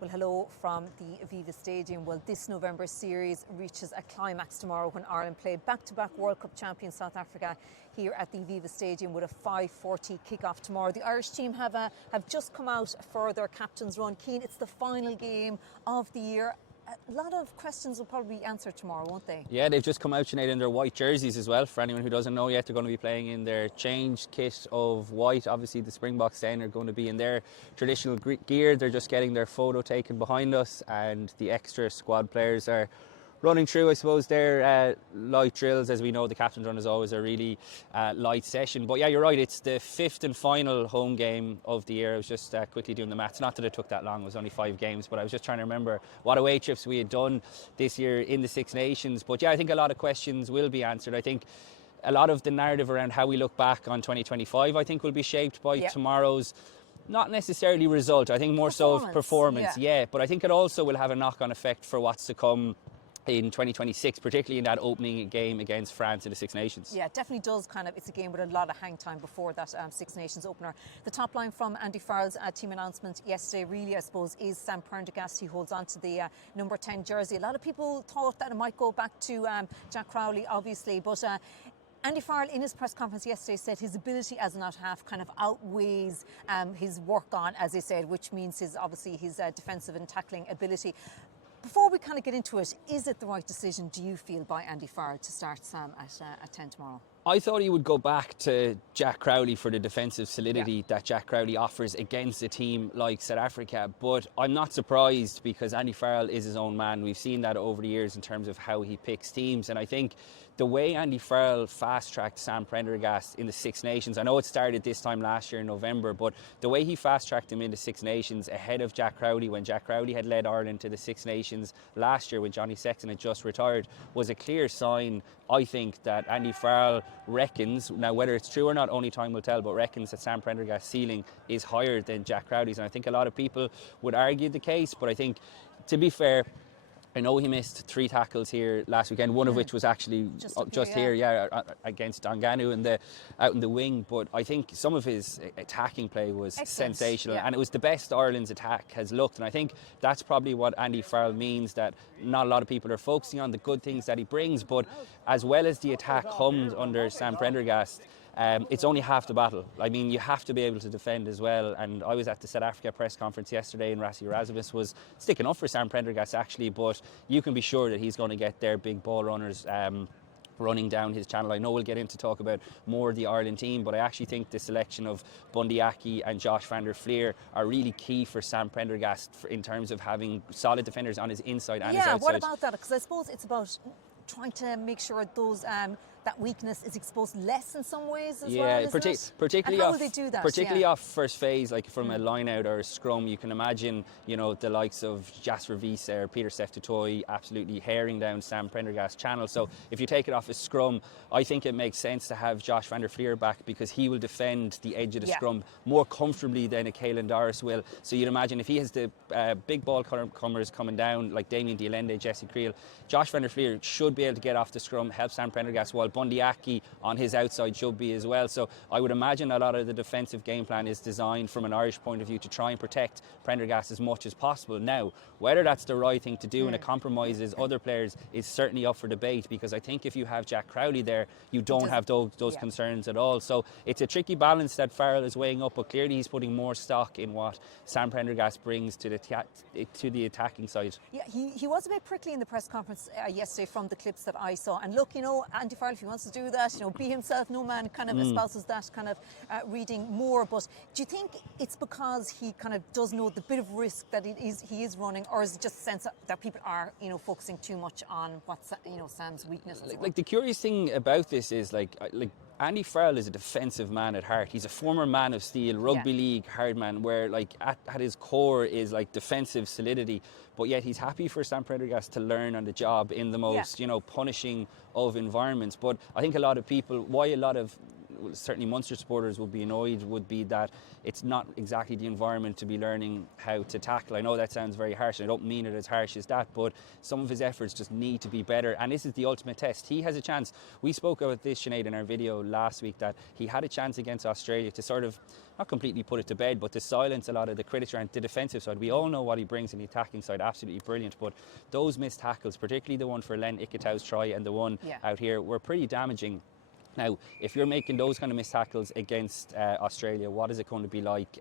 Well, hello from the Aviva Stadium. Well, this November series reaches a climax tomorrow when Ireland play back-to-back World Cup champion South Africa here at the Aviva Stadium with a 5:40 kick-off tomorrow. The Irish team have just come out for their captain's run. Cian, it's the final game of the year. A lot of questions will probably be answered tomorrow, won't they? Yeah, they've just come out, Sinéad, in their white jerseys as well. For anyone who doesn't know yet, they're going to be playing in their changed kit of white. Obviously, the Springboks then are going to be in their traditional gear. They're just getting their photo taken behind us, and the extra squad players are running through, I suppose, their light drills. As we know, the captain's run is always a really light session. But yeah, you're right, it's the fifth and final home game of the year. I was just quickly doing the maths. Not that it took that long, it was only 5 games, but I was just trying to remember what away trips we had done this year in the Six Nations. But yeah, I think a lot of questions will be answered. I think a lot of the narrative around how we look back on 2025, I think, will be shaped by tomorrow's not necessarily result, I think more so of performance, but I think it also will have a knock-on effect for what's to come in 2026, particularly in that opening game against France in the Six Nations. Yeah, it definitely does it's a game with a lot of hang time before that Six Nations opener. The top line from Andy Farrell's team announcement yesterday really, I suppose, is Sam Prendergast. He holds on to the number 10 jersey. A lot of people thought that it might go back to Jack Crowley, obviously, but Andy Farrell in his press conference yesterday said his ability as an out-half kind of outweighs his work on, as he said, which means his defensive and tackling ability. Before we kind of get into it, is it the right decision, do you feel, by Andy Farrell to start Sam at 10 tomorrow? I thought he would go back to Jack Crowley for the defensive solidity that Jack Crowley offers against a team like South Africa. But I'm not surprised because Andy Farrell is his own man. We've seen that over the years in terms of how he picks teams. And I think the way Andy Farrell fast-tracked Sam Prendergast in the Six Nations, I know it started this time last year in November, but the way he fast-tracked him in the Six Nations ahead of Jack Crowley, when Jack Crowley had led Ireland to the Six Nations last year when Johnny Sexton had just retired, was a clear sign, I think, that Andy Farrell reckons, now whether it's true or not, only time will tell, but reckons that Sam Prendergast's ceiling is higher than Jack Crowley's. And I think a lot of people would argue the case, but I think, to be fair, I know he missed 3 tackles here last weekend, one of which was actually just here, against Donganu out in the wing. But I think some of his attacking play was sensational, and it was the best Ireland's attack has looked. And I think that's probably what Andy Farrell means, that not a lot of people are focusing on the good things that he brings, but as well as the attack hummed under Sam Prendergast, it's only half the battle. I mean, you have to be able to defend as well. And I was at the South Africa press conference yesterday, and Rassie Erasmus was sticking up for Sam Prendergast actually, but you can be sure that he's going to get their big ball runners running down his channel. I know we'll get into talk about more of the Ireland team, but I actually think the selection of Bundee Aki and Josh van der Flier are really key for Sam Prendergast in terms of having solid defenders on his inside and his outside. Yeah, what about that? Because I suppose it's about trying to make sure those that weakness is exposed less in some ways as well, particularly how will they do that? Particularly off first phase, like from a line-out or a scrum, you can imagine, the likes of Jasper Wiese or Peter Seftotoy absolutely herring down Sam Prendergast's channel. So if you take it off a scrum, I think it makes sense to have Josh van der Flier back because he will defend the edge of the scrum more comfortably than a Caelan Doris will. So you'd imagine if he has the big ball comers coming down, like Damien Dialende, Jesse Creel, Josh van der Flier should be able to get off the scrum, help Sam Prendergast, while Bundee Aki on his outside should be as well. So I would imagine a lot of the defensive game plan is designed from an Irish point of view to try and protect Prendergast as much as possible. Now, whether that's the right thing to do and it compromises other players is certainly up for debate, because I think if you have Jack Crowley there, you don't have those concerns at all. So it's a tricky balance that Farrell is weighing up, but clearly he's putting more stock in what Sam Prendergast brings to the attacking side. Yeah, he was a bit prickly in the press conference yesterday from the clips that I saw. And look, Andy Farrell, if he wants to do that, be himself, no man kind of espouses that kind of reading more. But do you think it's because he kind of does know the bit of risk that he is running, or is it just a sense that people are, focusing too much on what's, Sam's weakness? Like the curious thing about this is like Andy Farrell is a defensive man at heart. He's a former man of steel, rugby league hard man, where at his core is defensive solidity. But yet he's happy for Sam Prendergast to learn on the job in the most punishing of environments. But I think a lot of people, why a lot of certainly Munster supporters would be annoyed would be that it's not exactly the environment to be learning how to tackle. I know that sounds very harsh, and I don't mean it as harsh as that, but some of his efforts just need to be better, and this is the ultimate test. He has a chance. We spoke about this, Sinead, in our video last week, that he had a chance against Australia to sort of, not completely put it to bed, but to silence a lot of the critics around the defensive side. We all know what he brings in the attacking side, absolutely brilliant, but those missed tackles, particularly the one for Len Ikitau's try and the one out here, were pretty damaging. Now, if you're making those kind of missed tackles against Australia, what is it going to be like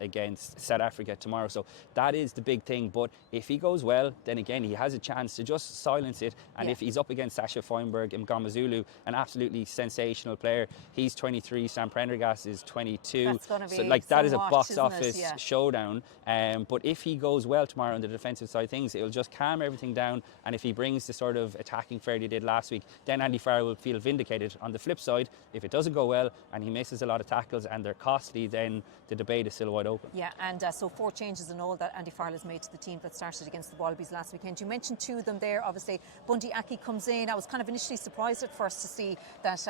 against South Africa tomorrow? So that is the big thing. But if he goes well, then again, he has a chance to just silence it. And if he's up against Sasha Feinberg and Mngomezulu, an absolutely sensational player, he's 23, Sam Prendergast is 22. That's going to be so that is a box office it? showdown. But if he goes well tomorrow on the defensive side of things, it'll just calm everything down. And if he brings the sort of attacking flair he did last week, then Andy Farrell will feel vindicated. On the flip side, if it doesn't go well and he misses a lot of tackles and they're costly, then the debate is still wide open. Yeah, and so 4 changes in all that Andy Farrell has made to the team that started against the Wallabies last weekend. You mentioned 2 of them there. Obviously, Bundee Aki comes in. I was kind of initially surprised at first to see that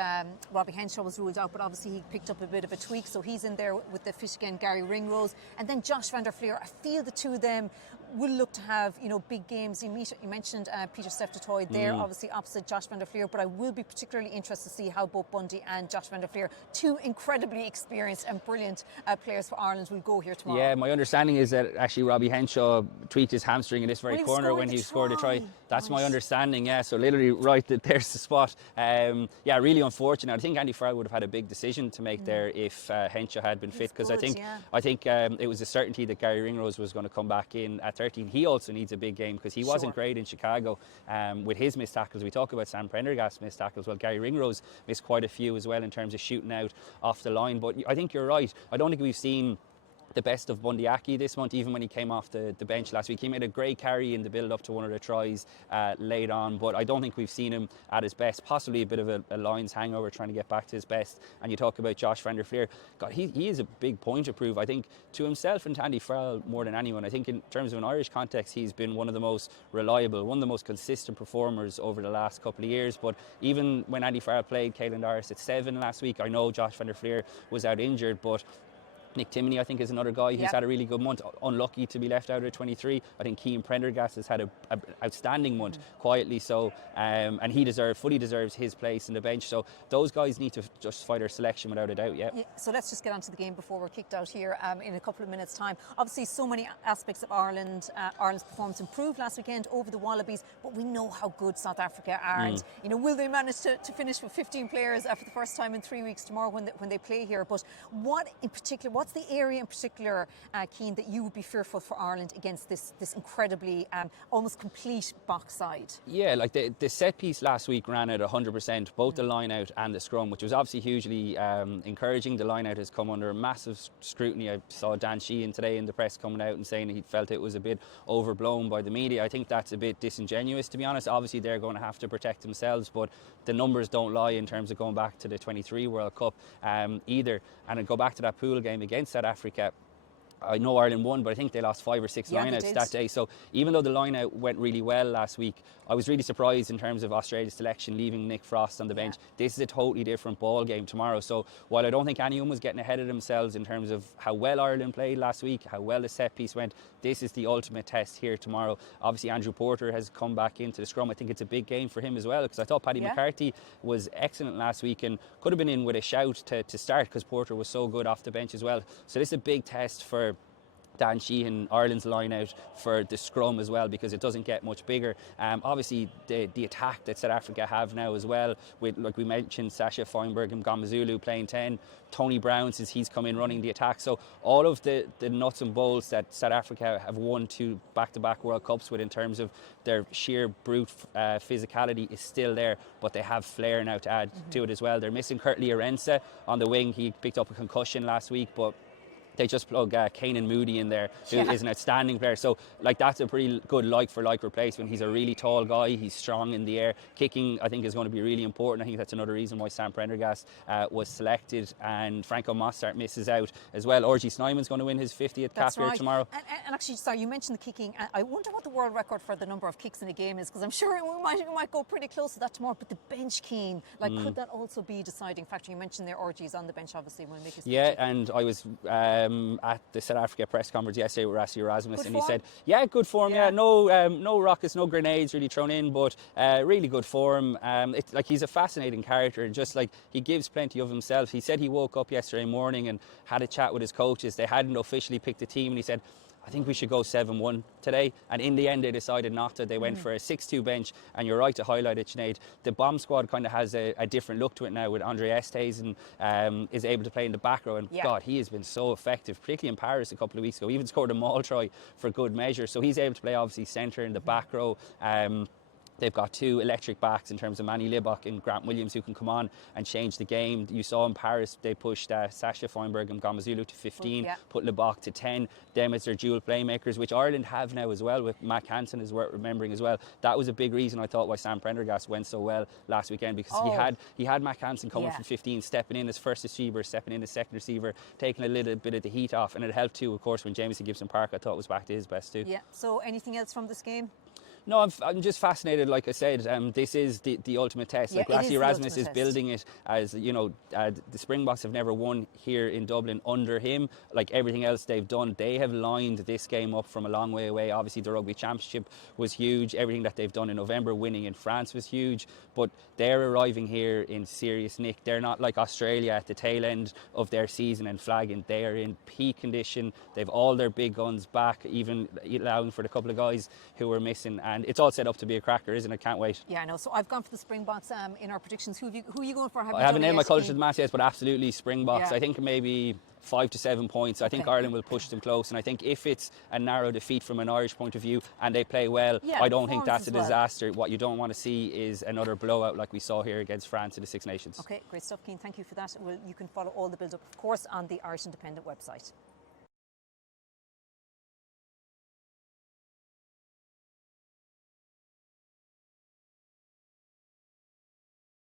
Robbie Henshaw was ruled out, but obviously he picked up a bit of a tweak, so he's in there with the fish again, Gary Ringrose, and then Josh van der Flier. I feel the 2 of them will look to have, big games. You mentioned Peter Steph-Toy there, obviously opposite Josh van der Flier, but I will be particularly interested to see how both Bundee and Josh van der Flier, 2 incredibly experienced and brilliant players for Ireland, will go here tomorrow. Yeah, my understanding is that actually Robbie Henshaw tweaked his hamstring in this very corner when he scored a try. That's my understanding, yeah, so literally right there's the spot. Really unfortunate. I think Andy Farrell would have had a big decision to make there if Henshaw had been fit, because I think it was a certainty that Gary Ringrose was going to come back in at 13. He also needs a big game because he wasn't great in Chicago with his missed tackles. We talk about Sam Prendergast missed tackles. Well, Gary Ringrose missed quite a few as well in terms of shooting out off the line. But I think you're right. I don't think we've seen the best of Bundee Aki this month, even when he came off the bench last week. He made a great carry in the build up to one of the tries late on, but I don't think we've seen him at his best. Possibly a bit of a Lions hangover, trying to get back to his best. And you talk about Josh van der Flier. God, he is a big point to prove, I think, to himself and to Andy Farrell more than anyone. I think in terms of an Irish context, he's been one of the most reliable, one of the most consistent performers over the last couple of years. But even when Andy Farrell played Caelan Doris at 7 last week, I know Josh van der Flier was out injured, but Nick Timoney, I think, is another guy who's had a really good month. Unlucky to be left out at 23. I think Cian Prendergast has had an outstanding month, quietly so, and he fully deserves his place in the bench. So those guys need to justify their selection without a doubt. Yeah. So let's just get on to the game before we're kicked out here in a couple of minutes' time. Obviously, so many aspects of Ireland's performance improved last weekend over the Wallabies, but we know how good South Africa are. And will they manage to finish with 15 players for the first time in 3 weeks tomorrow when they play here? But what in particular? What's the area in particular, Cian, that you would be fearful for Ireland against this incredibly almost complete Boks side? Yeah, like the set piece last week ran at 100%, both the line out and the scrum, which was obviously hugely encouraging. The line out has come under massive scrutiny. I saw Dan Sheehan today in the press coming out and saying he felt it was a bit overblown by the media. I think that's a bit disingenuous, to be honest. Obviously they're going to have to protect themselves, but the numbers don't lie in terms of going back to the 23 World Cup either. And go back to that pool game against South Africa. I know Ireland won, but I think they lost 5 or 6 lineouts that day. So even though the lineout went really well last week, I was really surprised in terms of Australia's selection leaving Nick Frost on the bench. This is a totally different ball game tomorrow. So while I don't think anyone was getting ahead of themselves in terms of how well Ireland played last week, how well the set piece went, this is the ultimate test here tomorrow. Obviously Andrew Porter has come back into the scrum. I think it's a big game for him as well, because I thought Paddy McCarthy was excellent last week and could have been in with a shout to start, because Porter was so good off the bench as well. So this is a big test for Dan Sheehan, Ireland's line out, for the scrum as well, because it doesn't get much bigger. Obviously the attack that South Africa have now as well, with, like we mentioned, Sasha Feinberg and Mngomezulu playing 10, Tony Brown since he's come in running the attack. So all of the nuts and bolts that South Africa have won 2 back-to-back World Cups with in terms of their sheer brute physicality is still there, but they have flair now to add to it as well. They're missing Kurtley Arensa on the wing. He picked up a concussion last week, but they just plug Kanan Moody in there, who is an outstanding player. So, like, that's a pretty good like-for-like replacement. He's a really tall guy. He's strong in the air. Kicking, I think, is going to be really important. I think that's another reason why Sam Prendergast was selected. And Franco Mossart misses out as well. RG Snyman's going to win his 50th cap here tomorrow. And actually, sorry, you mentioned the kicking. I wonder what the world record for the number of kicks in a game is, because I'm sure we might go pretty close to that tomorrow. But the bench, Cian, like, could that also be a deciding factor? You mentioned their RG's on the bench, obviously, when make his and I was at the South Africa press conference yesterday with Rassie Erasmus, and he said, good form, no rockets, no grenades really thrown in, but really good form. It's like, he's a fascinating character, and just like, he gives plenty of himself. He said he woke up yesterday morning and had a chat with his coaches. They hadn't officially picked a team, and he said, I think we should go 7-1 today. And in the end, they decided not to. They went for a 6-2 bench. And you're right to highlight it, Sinead. The bomb squad kind of has a different look to it now, with Andre Estes, and is able to play in the back row. And God, he has been so effective, particularly in Paris a couple of weeks ago. He even scored a maul try for good measure. So he's able to play, obviously, centre in the back row. They've got two electric backs in terms of Manny Libok and Grant Williams, who can come on and change the game. You saw in Paris, they pushed Sasha Feinberg and Gomazulu to 15, put Libok to 10. Them as their dual playmakers, which Ireland have now as well, with Mac Hansen, is worth remembering as well. That was a big reason, I thought, why Sam Prendergast went so well last weekend, because he had Mac Hansen coming from 15, stepping in as first receiver, stepping in as second receiver, taking a little bit of the heat off. And it helped too, of course, when Jamieson Gibson-Park, I thought, was back to his best too. Yeah, so anything else from this game? No, I'm just fascinated. Like I said, this is the ultimate test. Like, Rassie Erasmus is building it as, you know, the Springboks have never won here in Dublin under him. Like everything else they've done, they have lined this game up from a long way away. Obviously, the Rugby Championship was huge. Everything that they've done in November, winning in France, was huge. But they're arriving here in serious nick. They're not like Australia at the tail end of their season and flagging. They are in peak condition. They've all their big guns back, even allowing for the couple of guys who were missing. And it's all set up to be a cracker, isn't it? Can't wait. Yeah, I know. So I've gone for the Springboks in our predictions. Who are you going for? I haven't nailed my colours to the match yet, but absolutely Springboks. Yeah. I think maybe 5 to 7 points. I think Ireland will push them close, and I think if it's a narrow defeat from an Irish point of view and they play well, I don't think that's a disaster. What you don't want to see is another blowout like we saw here against France in the Six Nations. Okay, great stuff, Cian. Thank you for that. Well, you can follow all the build-up, of course, on the Irish Independent website.